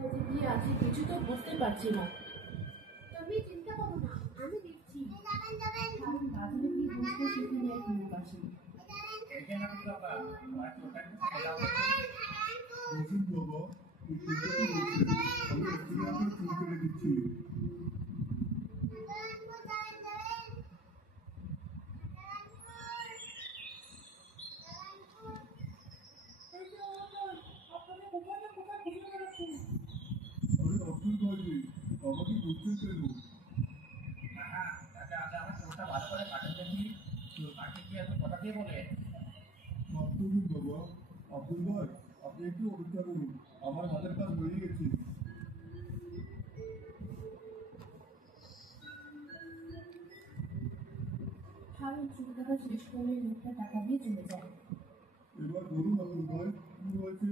কি আছে কিছু তো বুঝতে পারছি না। তুমি চিন্তা করো না, আমি দেখছি। কারণ বাজারে কি বসতে সেখানে এক লোক আসে। বসুন বাবা, এই চিন্তাটি বলছে আমি অস্ট্রেলিয়াতে চুল কেটে দিচ্ছি। আরে আব্দুল ভাই রে, আমাকে বুঝছেন কেন? মাফ করুন বাবা। আব্দুল ভাই, আপনি একটু অপেক্ষা করুন, আমার হাতের কাজ হয়ে গেছে। হারুন চুল কাটা শেষ করে লোকটা টাকা দিয়ে চলে যায়। এবার বলুন আব্দুল ভাই, কি হয়েছে?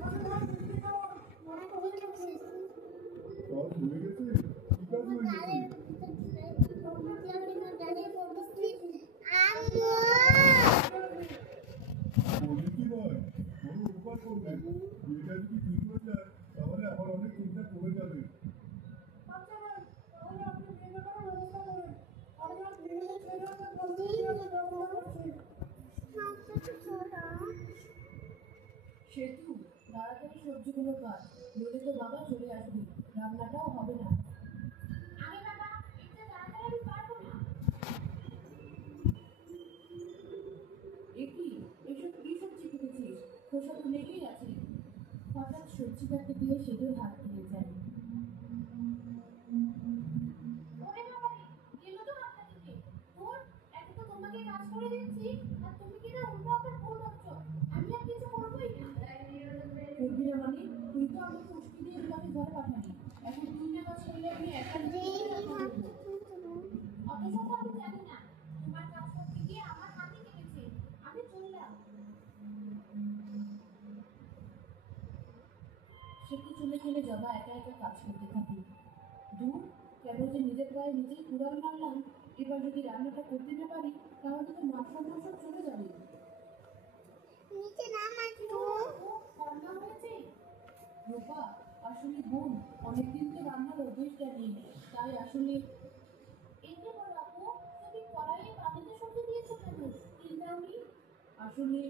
কাজ হয়ে গেছে? কি কাজ হয়ে গেছে? পরিচিতি ভাই, বড় উপকার করবেন। বিয়েটা যদি ঠিক হয়ে যায় তাহলে আমার অনেক চিন্তা কমে যাবে। সেতু তাড়াতাড়ি সবজিগুলো কাট, নইলে তো বাবা চলে আসবে, রান্নাটাও হবে না। আরে বাবা, এটা তাড়াতাড়ি আমি পারবো না। কি এসব কি সবজি কেটেছিস? খোসা তো লেগেই আছে। হঠাৎ সবজি কাটতে গিয়ে সেতুর হাত ভেঙে যায়। ওরে বাবা রে, গেলো তো হাতটা থেকে। তোর এত তো তোমাকে কাজ করে দিচ্ছি, আর তুমি কিনা উল্টো আবার ভুল করছো। আমি আর কিছু করবোই না। করবি না মানে? তুই তো আমাকে উস্কে দিয়ে তোমাকে ঘরে পাঠালি, এখন তুই না কাজ করলে আমি একা অত শত আমি জানি না। তোমার কাজ করতে গিয়ে আমার হাতে কেটেছে। আমি চললাম। সেতু চলে গেলে জবা একা একা কাজ করতে থাকে। দূর, কেন যে নিজের গায়ে নিজেই কুড়াল মারলাম। এবার যদি রান্নাটা করতে না পারি তাহলে তো মাছ মাংস চলে যাবে। নিচে নাম একটু। রান্না হয়েছে? রূপা, আসলে বোন অনেকদিন তো রান্নার অভ্যেস জানি, তাই আসলে এতে বড় আপু, তুমি কড়াইয়ে পানিতে সবজি দিয়েছো কেন? তেল দাওনি? আসলে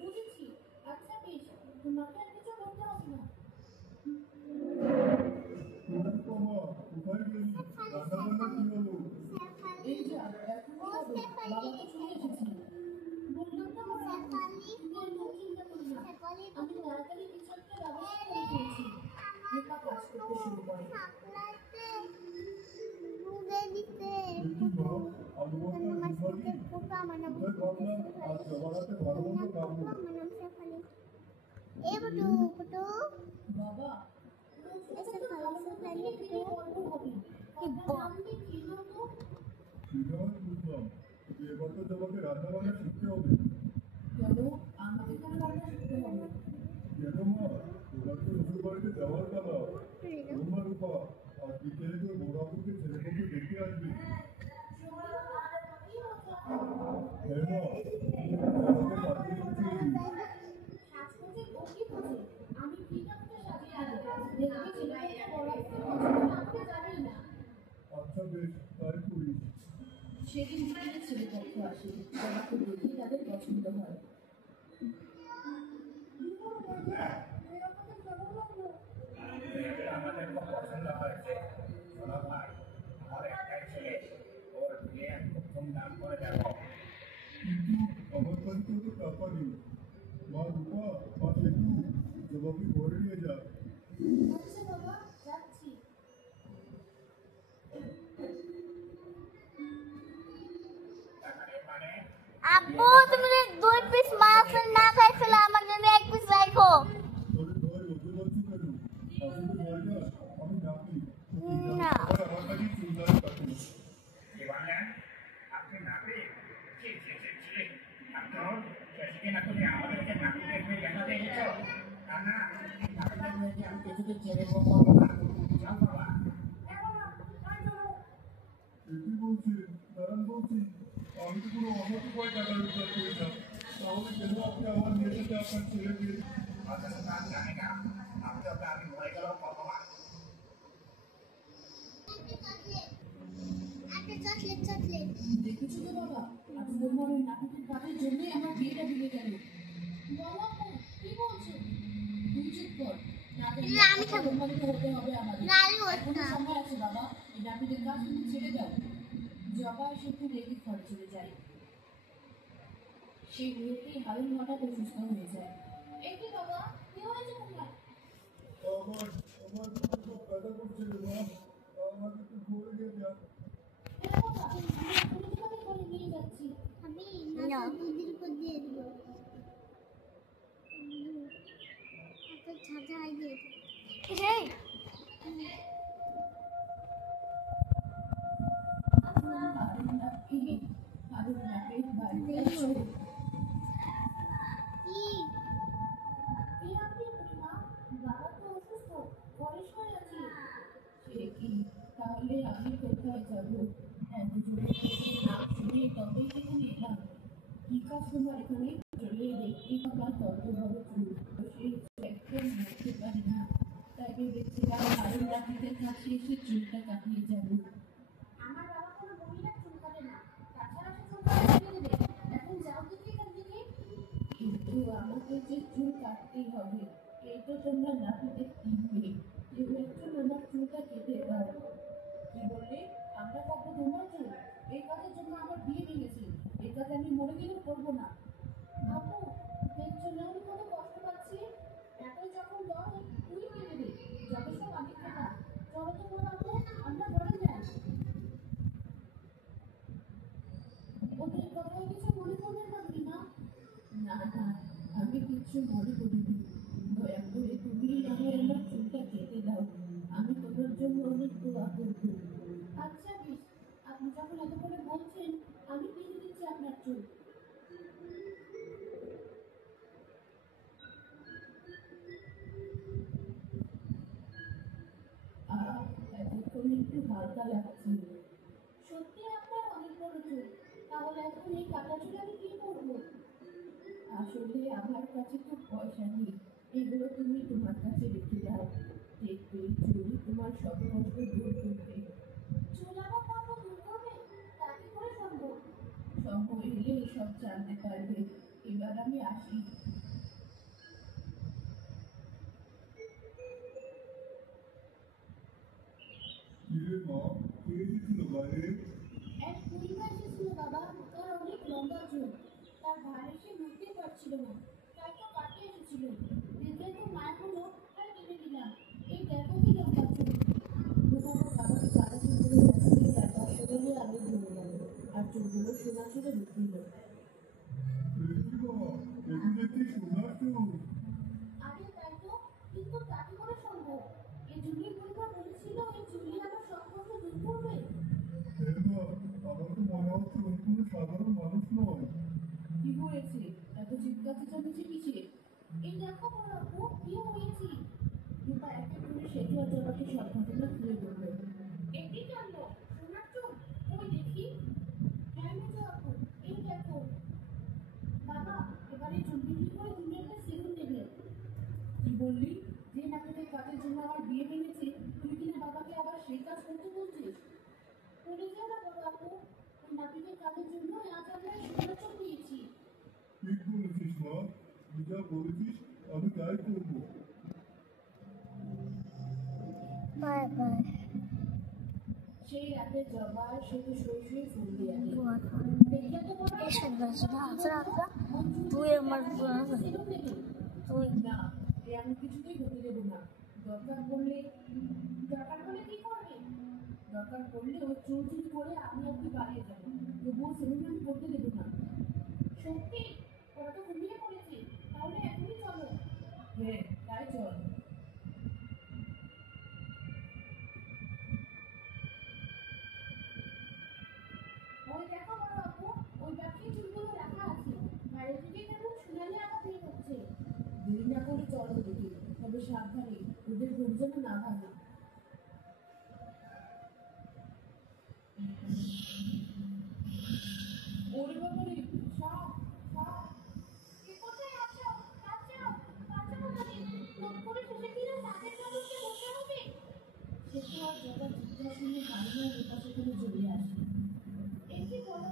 বুঝেছি। আচ্ছা বেশ, তোমাকে আর কিছু করতে হবে না। রূপা মা, কোথায় গেলি? রান্না বান্না কি হলো? এই যা এখন কি হবে? বাবা তো চলে এসেছি। বললাম তো বড় আপু, তুমি একদম চিন্তা করো না। আমি তাড়াতাড়ি কিছু একটা ব্যবস্থা করে দিয়েছি। রূপা কাজ করতে শুরু করে। দেখি মা, আলু ভর্তা ডিম ভাজি। কোথায় ভাবলাম আজ জবার হাতে ভালো মন্দ খাবো। বাবা, বিধায় বুঝলাম, কিন্তু এবার তো তোমাকে রান্না বান্না শিখতে হবে। কেন আমাকে কেন রান্না শিখতে হবে? কেন মা, এবার তো শ্বশুর বাড়িতে যাওয়ার পালা। রুমা রূপা, আর বিকেলে তো বৌরাপুরকে ছেলেপক্ষে দেখতে আসবে। হ্যাঁ মা, আমাকে পাঠিয়ে দিচ্ছি। সাজগোজের ও কি বোঝে? আমি ঠিক আমাকে সাজিয়ে দেবো। দেখবি ছেলেটা বড় একটা আমাকে জানেই না। আচ্ছা বেশ, তাই করিস। সেদিন বিকেলে ছেলেপক্ষ আসে, জবাকে দেখে তাদের পছন্দ হয়। আমাদের খুব পছন্দ হয়েছে। শোনো ভাই, আমার একটাই ছেলে, ওর বিয়ে খুব ধুমধাম করে দেবো। কিন্তু আমার কাছে তো টাকা নেই। মা রূপা, মা সেতু, জবাকে ঘরে নিয়ে যা। আচ্ছা বাবা, যাচ্ছি। মানে আব্বু, তুমি যে 2 পিস মাছ না খাইছিলে আমার জন্য 1 পিস রাখো। আরে ভাই, লজ্জা পাচ্ছি কেন? আসলে ভাই না, আমি নাকি না। আমার কাছে চিন্তায় থাকে। কি বললেন? আপনি নাকি? ছি ছি ছি ছি, আপনার শেষকে না তুমি আমাদেরকে নাকি দেখে দেখাতে এসেছো? না না, আপনাদের মেয়েকে আমি কিছুতে ছেড়ে করবো না। চল বাবা। এটি বলছি, নারায়ণ বলছি, আমি তো কোনো অসৎ উপায় টাকা রোজগার করি না। তাহলে কেন আপনি আমার মেয়ের সাথে আপনার ছেলেকে অথচ তার জানি না, আপনি ওকে আমি দেখেছো তো বাবা, আজ তোমার ওই নাটকের কাজের জন্যই আমার বিয়েটা ভেঙে গেল। বলো আপু, কি বলছো? তুই চুপ কর। না, আমি খাবো। সম্মানিত হতে হবে আমাদের। না, আমি বলছি এখনো না। সময় আছে বাবা, এই নাটকের কাজ তুমি ছেড়ে দাও। জবা সত্যি রেগে ঘরে চলে যায়। সেই মুহূর্তেই হারুন হঠাৎ অসুস্থ হয়ে যায়। এই কি বাবা, কি হয়েছে তোমার? আমার আমার খুব ব্যথা করছে রে মা, আমাকে একটু ঘুরে গিয়ে যা। হ্যাঁ বাবা, আমি এখনই তোমাকে ঘরে নিয়ে যাচ্ছি। আমি না দুধের উপর দিয়ে দিব একটা ছাতা আইডিয়ে এই হারুন নাপিত বাড়িতে এসো। কি এই আপনি বুড়িমা, বাবা তো অসুস্থ, ঘরে শুয়ে আছে। সে কি, তাহলে আমি কোথায় যাবো? এত জোরে নাম শুনে তবেই এখানে এলাম। কি কাজ তোমার এখানে? চলে দেখি আমার কত বড় চুল, সেই একদম বুঝতে পারি না। তাই ভেবেছিলাম হারুন নাপিতের কাছে এসে চুলটা কাটিয়ে যাবো। আমার বাবা কোনো মহিলা চুল কাটে না, তাছাড়া সে চুল কাটে ফেলে দেবে। এখন যাও দেখি এখান থেকে। কিন্তু আমাকে যে চুল কাটতেই হবে, এই তো তোমরা নাপিতের তিন মেয়ে, কেউ একজন আমার চুলটা কেটে দাও। কি বললে? আমরা কাটবো তোমার চুল? এই কাজের জন্য আমার বিয়ে ভেঙেছে, এই কাজ আমি মরে গেলেও করবো না। আপু, দেখছো না আমি কত কষ্ট পাচ্ছি? এতই যখন দরদ, তুই কেটে দে, যত সব আগে থাকা। চলো তো বলো আপু, আমরা ঘরে যাই। ওদের কথায় কিছু মনে করবেন না বুড়িমা। না না, আমি কিচ্ছু মনে করিনি। দয়া করে তুমি আমার চুলটা কেটে দাও, আমি তোমার জন্য অনেক দোয়া করবো। আচ্ছা বেশ, আপনি যখন এত করে বলছেন, আমি কেটে দিচ্ছি আপনার চুল। এতক্ষণ একটু হালকা লাগছে। সত্যি আপনার অনেক বড় চুল, তাহলে এখন এই কাটা চুল আমি কি করবো? আসলে আমার কাছে তো পয়সা নেই, এগুলো তুমি তোমার কাছে রেখে দাও। দেখবে চুরি তোমার সব কষ্ট দূর করবে। চুল আমার কষ্ট দূর করবে, তা কি করে সম্ভব? সময় এলে সব জানতে পারবে। এবার আমি আসি। কিরে মা, কে এসেছিল বাইরে? এক বুড়িমা এসেছিল বাবা, তার অনেক লম্বা চুল, তার ভাই এসে নড়তে পারছিল না, তাই তো কাটতে এসেছিল। দেখে তো মায়ের হলো, তাই কেটে দিলাম। এই দেখো কি লম্বা চুল। তোমার বাবার সারা চুলগুলো যাচ্ছে, তার পাশে গেলে আলো ধরে গেল, আর চুলগুলো সোনা চুলে ঢুকল। দেখি বাবা, এটি দেখছি সোনার চুল। আরে তাই তো, কিন্তু তা কি করে সম্ভব? এই জুলি বুড়িমা বলেছিল এই চুলি আমার সব কষ্ট দূর করবে। হ্যাঁ মা, আমার তো মনে হচ্ছে উনি কোনো সাধারণ মানুষ নয়। কি হয়েছে? এত চিৎকার চেঁচামেচি কিসের? এই দেখো বড় আপু, কি হয়েছে? রূপা এক এক করে সেতু আর জবাকে সব ঘটনা খুলে বলল। এটি জানলো সোনার চুল, ওই দেখি। হ্যাঁ মেজো আপু, এই দেখো। বাবা, এবারে চুল বিক্রি করে তুমি একটা সেলুন দেবে। কি বললি? যে নাটকের কাজের জন্য আমার বিয়ে ভেঙেছে, তুই কিনা বাবাকে আবার সেই কাজ করতে বলছিস? বলে যাও না বড় আপু, ওই নাপিতের কাজের জন্য আজ আমরা এই সোনার চুল দিয়েছি। ঠিক বলেছিস মা, তুই যা বলেছিস আমি তাই করবো। বাই বাই সেই রাতে জবা সেতু শুয়ে শুয়ে ফুল দিয়ে আনে। দেখলে তো বড় আপু, এসব বলছি না আচ্ছা আচ্ছা তুই আমার সেলুন দেবে। তুই না, এ আমি কিছুতেই হতে দেবো না। দরকার পড়লে দরকার হলে কি করবে? দরকার পড়লে ওই চুল চুরি করে আমি আপনি বাড়িয়ে যাবো, তবুও সেলুন আমি করতে দেবো না। সত্যি? ওরা তো ঘুমিয়ে পড়েছে, তাহলে এখনই চলো। হ্যাঁ, তাই চল। ওই দেখো বড় আপু, ওই বাক্সে চুলগুলো রাখা আছে, বাইরে থেকে কেমন সোনালি আলো বের হচ্ছে। দেরি না করে চলো দেখি, তবে সাবধানে, ওদের ঘুম যেন না ভাঙে। ওরে বাবা রে, সাপ সাপ! কে কোথায় আছো? বাঁচাও, বাঁচাও আমাকে। লোক করে শেষে কিনা তাদের মানুষকে বসে হবে। সেতু আর জবা চিৎকার শুনে হারিয়ে রূপা সেখানে চলে আসে। এই কি বড়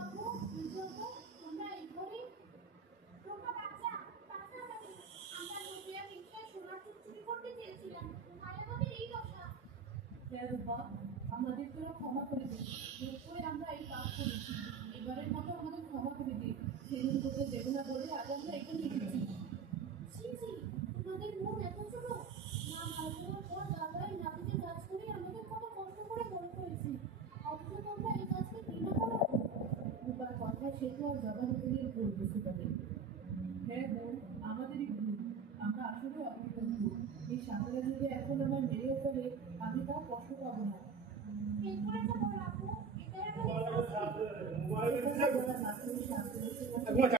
হ্যাঁ রূপা, আমাদের তোরা ক্ষমা করে দে। ভুল করে আমরা এই কাজ করেছি। এবারের মতো আমাদের ক্ষমা করে দে। সেদিন তোকে দেবো না বলে আজ আমরা এখানে এসেছি। ছি ছি, তোমাদের মন এত ছোট। মা মারা যাওয়ার পর দাদা এই নাতিদের কাজ করে আমাদের কত কষ্ট করে বড় করেছে, অথচ তোমরা এই কাজকে ঘৃণা করো। রূপার কথায় সে তো আর জবানবন্দির ভুল বুঝতে পারে। হ্যাঁ বোন, আমাদেরই ভুল। আমরা আসলে অপরিপক্ক। এই সাঁতারা যদি এখন আমার মেরেও ফেলে